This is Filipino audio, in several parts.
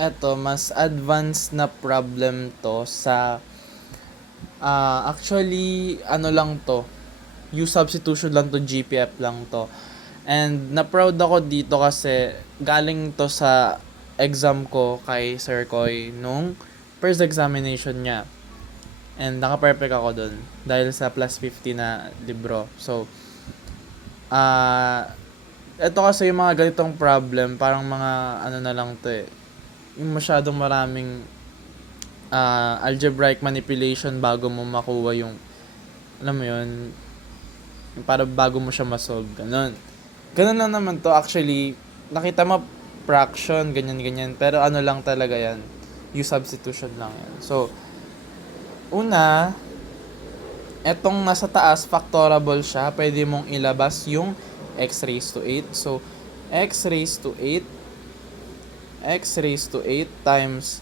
eto, mas advanced na problem to sa, actually, ano lang to, U substitution lang to, GPF lang to. And na-proud ako dito kasi galing to sa exam ko kay Sir Koy nung first examination niya. And naka-perfect ako dun dahil sa plus 50 na libro. So, eto kasi yung mga ganitong problem, parang mga ano na lang to eh. Yung masyadong maraming algebraic manipulation bago mo makuha yung, alam mo yun, yung para bago mo siya masolve. Ganun. Ganun lang naman to actually. Nakita mo fraction, ganyan-ganyan. Pero ano lang talaga yan. U substitution lang yan. So, una, etong nasa taas, factorable siya. Pwede mong ilabas yung x raised to 8. So, x raised to 8 times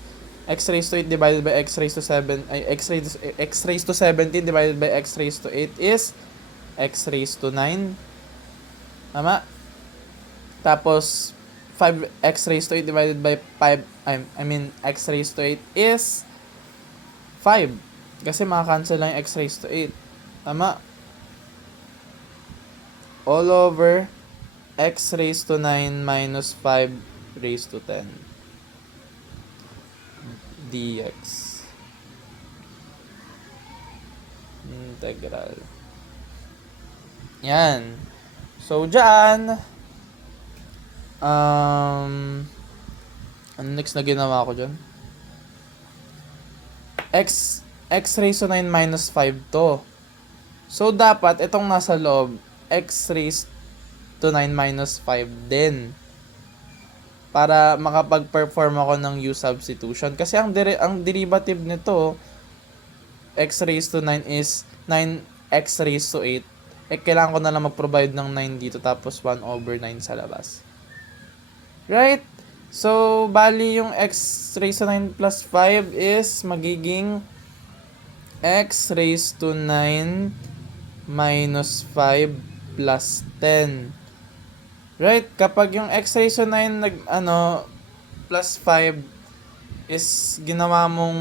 x raised to 8 divided by x raised to 7 ay x raised to 17 divided by x raised to 8 is x raised to 9. Tama? Tapos 5x raised to 8 divided by 5 x raised to 8 is 5. Kasi makakancel lang yung x raised to 8. Tama? All over x raised to 9 minus 5 raised to 10 dx. Integral. Yan. So, dyan, ano next na ginawa ko dyan? X raised to 9 minus 5 to. So, dapat, itong nasa loob, x raised to 9 minus 5 din. Para makapag-perform ako ng U substitution. Kasi ang derivative nito, x raised to 9 is 9x raised to 8. Kailangan ko na lang mag-provide ng 9 dito tapos 1 over 9 sa labas. Right? So, bali yung x raised to 9 plus 5 is magiging x raised to 9 minus 5 plus 10. Right? Kapag yung x raised to 9 plus 5 is ginawa mong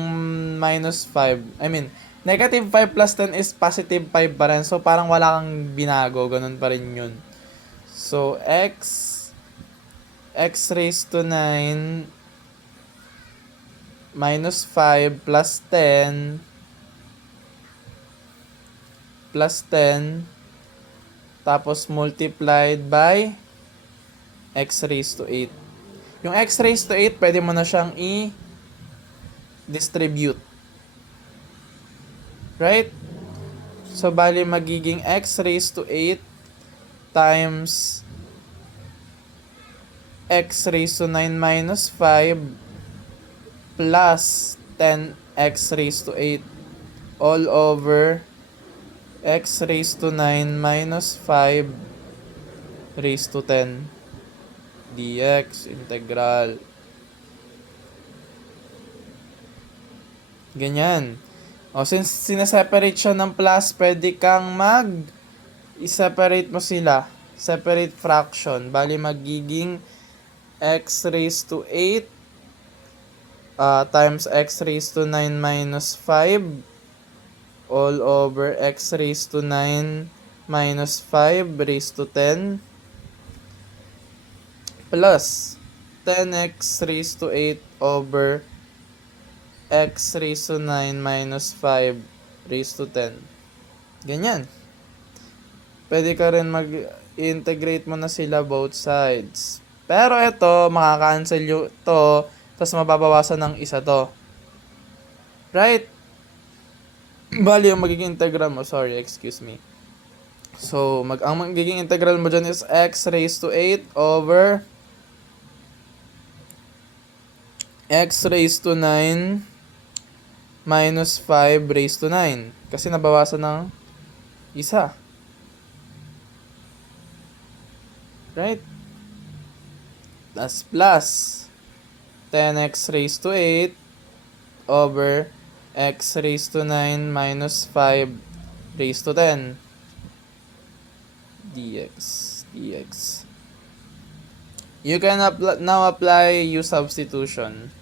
minus 5, negative 5 plus 10 is positive 5 pa rin. So, parang wala kang binago. Ganun pa rin yun. So, x raised to 9 minus 5 plus 10 tapos multiplied by x raised to 8. Yung x raised to 8, pwede mo na siyang i-distribute. Right? So, bali magiging x raised to 8 times x raised to 9 minus 5 plus 10x raised to 8 all over x raised to 9 minus 5 raised to 10 dx integral. Ganyan. O, since sineseparate siya ng plus, pwede kang i-separate mo sila. Separate fraction. Bali, magiging x raised to 8 times x raised to 9 minus 5 all over x raised to 9 minus 5 raised to 10 plus 10x raised to 8 over x raised to 9 minus 5 raised to 10. Ganyan. Pwede ka rin mag-integrate mo na sila both sides. Pero ito, makaka-cancel yung to, tapos mababawasan ng isa to. Right? Bali, yung magiging integral mo, excuse me. So, ang magiging integral mo dyan is x raised to 8 over x raised to 9 minus 5 raised to 9. Kasi nabawasan ng isa. Right? Tas plus 10x raised to 8 over x raised to 9 minus 5 raised to 10 dx. You can now apply U substitution.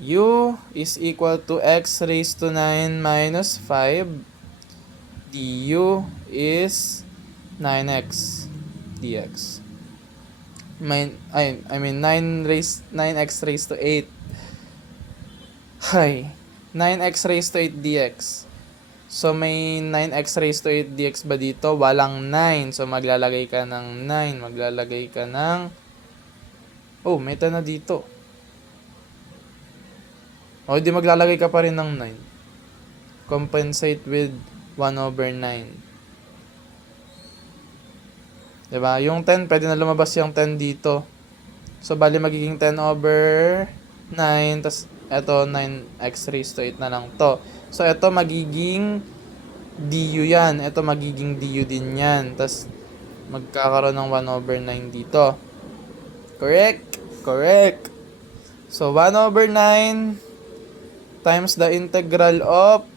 u is equal to x raised to 9 minus 5 du is 9x dx. I mean 9x raised to 8. Hay, 9x raised to 8 dx. So may 9x raised to 8 dx ba dito? Walang 9. So maglalagay ka ng 9. Maglalagay ka ng... Oh, may 10 na dito. O, di maglalagay ka pa rin ng 9. Compensate with 1 over 9. Diba? Yung 10, pwede na lumabas yung 10 dito. So, bali magiging 10 over 9. Tapos, eto, 9x raised to 8 na lang to. So, eto magiging du yan. Eto magiging du din yan. Tapos, magkakaroon ng 1 over 9 dito. Correct? Correct. So, 1 over 9 times the integral of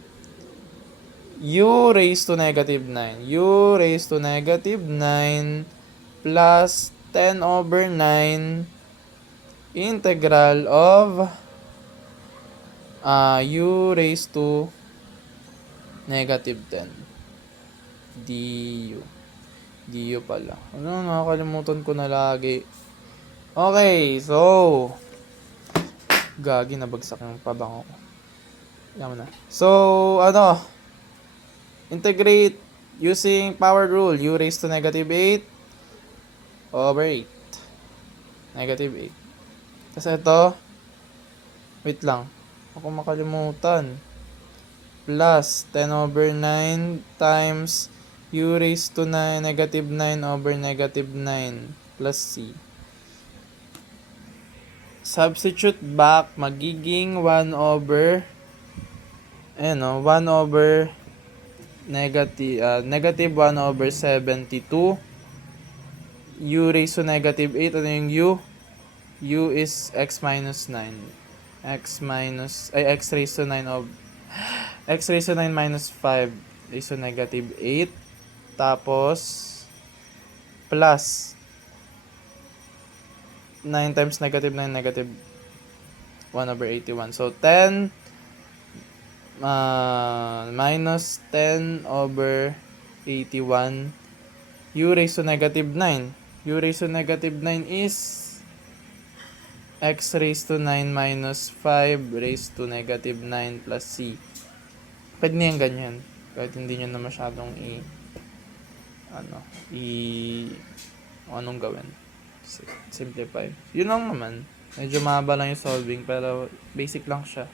u raised to negative 9. u raised to negative 9 plus 10 over 9 integral of u raised to negative 10 du. du pala. Ano, nakakalimutan ko na lagi. Okay, so gagi, nabagsak yung pabango ko. Yaman na. So, integrate using power rule. U raised to negative 8 over 8. Negative 8. Tapos ito, wait lang. Ako makalimutan. Plus 10 over 9 times u raised to negative 9 over negative 9 plus c. Substitute back, magiging 1 over 1 over negative 1 over 72 u raised to negative 8. Ano yung u? U is x minus 9. X raised to 9 of x raised to 9 minus 5 raised to negative 8. Tapos plus 9 times negative 9, negative 1 over 81. So 10 minus 10 over 81 u raised to negative 9. U raised to negative 9 is x raised to 9 minus 5 raised to negative 9 plus c. Pwede niyan ganyan. Kahit hindi nyo na masyadong anong gawin. Simplify. Yun lang naman. Medyo mahaba lang yung solving pero basic lang siya.